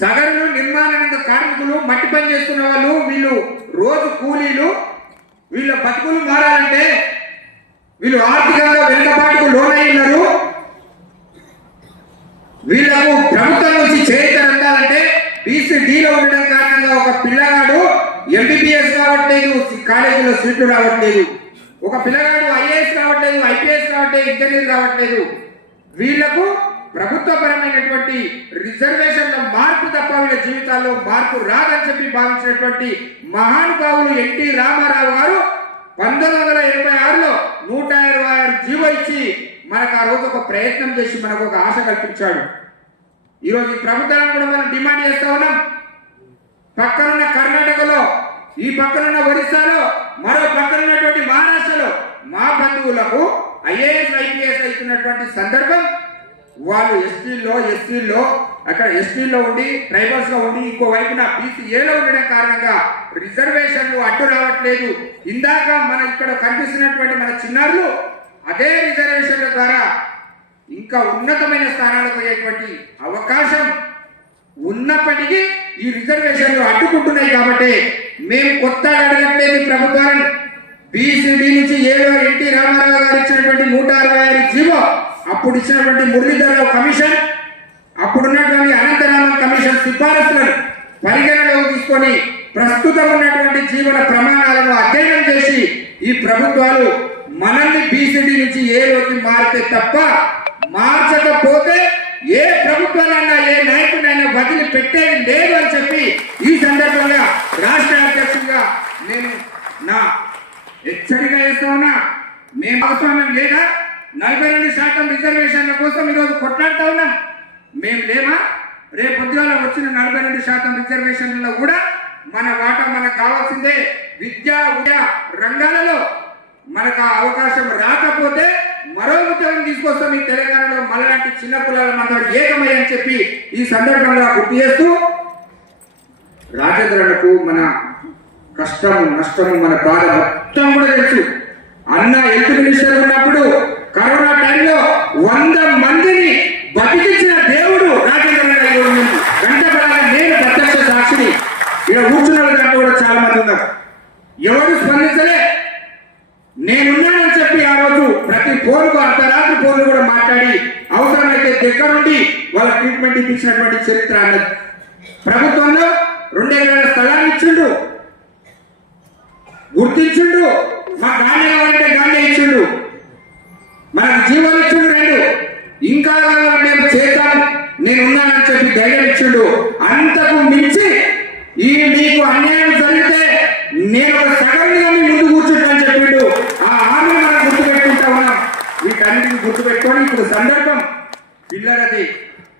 సగరులు నిర్మాణ కార్మికులు మట్టి పని చేస్తున్న వాళ్ళు వీళ్ళు రోజు కూలీలు వీళ్ళ బతుకులు మారాలంటే వీళ్ళు ఆర్థికంగా వెనుకబాటుకు లోనయ్యున్నారు వీళ్ళకు ప్రభుత్వం నుంచి చేత అందాలంటే బీసీ డీలో ఉండడం కారణంగా ఒక పిల్లగాడు ఎంబీబీఎస్ కావట్లేదు కాలేజీలో సీట్లు రావట్లేదు. ఒక పిల్లగాడు ఐఏఎస్ కావట్లేదు ఐపీఎస్ కావట్లేదు ఇంజనీర్ కావట్లేదు వీళ్ళకు ప్రభుత్వపరమైనటువంటి రిజర్వేషన్ల మార్పు తప్ప వీళ్ళ జీవితాల్లో మార్పు రాదని చెప్పి భావించినటువంటి మహానుభావులు ఎన్టీ రామారావు గారు పంతొమ్మిది వందల ఇరవై ఆరులో నూట ఇరవై ఆరు జీవో ఇచ్చి మనకు ఆ రోజు ఒక ప్రయత్నం చేసి మనకు ఒక ఆశ కల్పించాడు. ఈరోజు ఈ ప్రభుత్వాలను కూడా మనం డిమాండ్ చేస్తా ఉన్నాం. పక్కనున్న కర్ణాటకలో ఈ పక్కనున్న ఒరిస్సాలో మరో పక్కనున్నటువంటి మహారాష్ట్రలో మా బంధువులకు ఐఏఎస్ ఐపీఎస్ అవుతున్నటువంటి సందర్భం వాళ్ళు ఎస్టీల్లో ఎస్టీల్లో అక్కడ ఎస్టీల్లో ఉండి ట్రైబల్స్లో ఉండి ఇంకో వైపున బీసీఏలో ఉండడం కారణంగా రిజర్వేషన్లు అడ్డు రావట్లేదు. ఇందాక మన ఇక్కడ కనిపిస్తున్నటువంటి మన చిన్నారులు అదే రిజర్వేషన్ల ద్వారా ఇంకా ఉన్నతమైన స్థానాలకు పోయేటువంటి అవకాశం ఉన్నప్పటికీ ఈ రిజర్వేషన్లు అడ్డుకుంటున్నాయి కాబట్టి మేము కొత్త అడగట్లేదు ప్రభుత్వాన్ని బీసీడీ నుంచి ఏదో ఎన్టీ రామారావు గారు ఇచ్చినటువంటి నూట అరవై ఆరు జీవో అప్పుడు ఇచ్చినటువంటి మురళీధరరావు కమిషన్ అప్పుడున్నటువంటి అనంతరామన్ కమిషన్ సిఫారసులను పరిగణలోకి తీసుకొని ప్రస్తుతం ఉన్నటువంటి జీవన ప్రమాణాలను అధ్యయనం చేసి ఈ ప్రభుత్వాలు మనల్ని బీసీడీ నుంచి ఏలోకి మారితే తప్ప మార్చకపోతే ఏ ప్రభుత్వాలన్నా ఏ నాయకుడైనా వదిలి పెట్టేది లేదు అని చెప్పి ఈ సందర్భంగా రాష్ట్ర అధ్యక్షుడిగా నేను నా హెచ్చరిక చేస్తా ఉన్నా. మేము అవసరం లేదా నలభై రెండు శాతం రిజర్వేషన్ల కోసం ఈరోజు కొట్లాడుతూ ఉన్నాం. మేము లేమా? రేపు ఉద్యోగాలు వచ్చిన నలభై రెండు శాతం రిజర్వేషన్లలో కూడా మన వాటా మనకు కావాల్సిందే విద్యా ఉద్యా రంగాలలో. మనకు ఆ అవకాశం రాకపోతే మరో ఉద్యోగం తీసుకొస్తాం ఈ తెలంగాణలో మనలాంటి చిన్న కులాల మాత్రం ఏకమై అని చెప్పి ఈ సందర్భంగా గుర్తు చేస్తూ రాజేంద్రలకు మన కష్టము నష్టము మన బాధ మొత్తం కూడా తెలుసు. అన్న హెల్త్ మినిస్టర్ ఉన్నప్పుడు కరోనా టైంలో వంద మందిని బతికించిన దేవుడు రాజేంద్ర గారు వెంటబడాలి నేను ప్రత్యక్ష సాక్షిని ఇక్కడ కూర్చున్న దాంట్లో కూడా చాలా మంది ఉన్నారు ఎవరు స్పందించలే నేనున్నానని చెప్పి ఆ రోజు ప్రతి ఫోన్కు అర్ధరాత్రి ఫోన్లు కూడా మాట్లాడి అవసరమైతే దగ్గర నుండి వాళ్ళ ట్రీట్మెంట్ ఇప్పించినటువంటి చరిత్ర అన్నది. ప్రభుత్వంలో రెండు ఎకరాల స్థలాన్ని ఇచ్చిండు. గుర్తించుండు. మా గాంధీ కావాలంటే గాంధీ ఇచ్చిండు. మనకు జీవాలు ఇచ్చిండు రెండు. ఇంకా కావాలంటే మేము చేద్దాం నేను ఉన్నానని చెప్పి ధైర్యం ఇచ్చిండు. అంతకు మించి ఈ మీకు అన్యాయం జరిగితే నేను ఒక సగంగా మీ ముందు కూర్చుంటానని చెప్పిండు ఆ హామీ మనం గుర్తుపెట్టుకుంటా ఉన్నాం వీటన్నిటిని గుర్తుపెట్టుకొని ఇప్పుడు సందర్భం పిల్లలది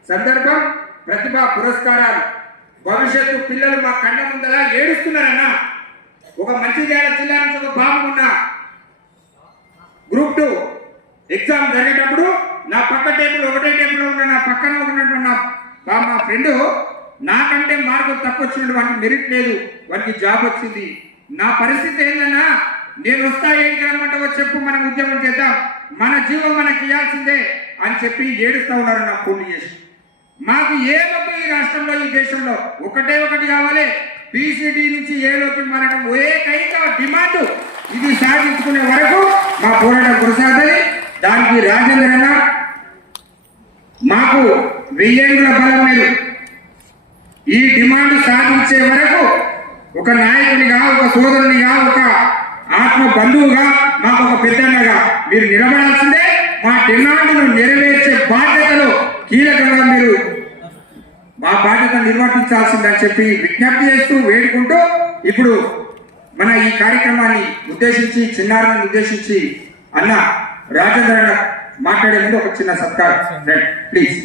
సందర్భం ప్రతిభా పురస్కారాలు. భవిష్యత్తు పిల్లలు మా కళ్ళ ముందర ఏడుస్తున్నారన్న. ఒక మంచిర్యాల జిల్లా నుంచి ఒక బాబు ఉన్న గ్రూప్ టూ ఎగ్జామ్ జరిగేటప్పుడు నా పక్క టేబుల్ ఒకటే టేబుల్ ఉన్న నా పక్కన ఉన్నటువంటి నా బా- మా ఫ్రెండ్ నాకంటే మార్కులు తక్కువ వచ్చినట్టు వానికి మెరిట్ లేదు వానికి జాబ్ వచ్చింది. నా పరిస్థితి ఏంటన్నా నేను వస్తా ఏడికి రమ్మంటావో చెప్పు మనం ఉద్యమం చేద్దాం. మన జీవం మనకి ఇవ్వాల్సిందే అని చెప్పి ఏడుస్తా ఉన్నారు నా ఫోన్లు చేసి మాకు ఏ ఒక్క ఈ రాష్ట్రంలో ఈ దేశంలో? ఒకటే ఒకటి కావాలి. పీసీడీ నుంచి ఏలోకి మారడం? ఏకైక డిమాండ్. ఇది సాధించుకునే వరకు మా పోరాటం కొనసాగాలి దానికి రాజేంద్రన్న మాకు వెయ్యేంగుల బలం లేదు. ఈ డిమాండ్ సాధించే వరకు ఒక నాయకునిగా ఒక సోదరునిగా ఒక ఆత్మ బంధువుగా మాకు ఒక పెద్దన్నగా మీరు నిలబడాల్సిందే. మా డిమాండ్ను నెరవేర్చే బాధ్యతలు కీలకంగా మీరు మా బాధ్యత నిర్వర్తించాల్సిందని చెప్పి విజ్ఞప్తి చేస్తూ వేడుకుంటూ ఇప్పుడు మన ఈ కార్యక్రమాన్ని ఉద్దేశించి చిన్నారులను ఉద్దేశించి అన్న రాజేంద్ర మాట్లాడే ముందు ఒక చిన్న సత్కారం. ప్లీజ్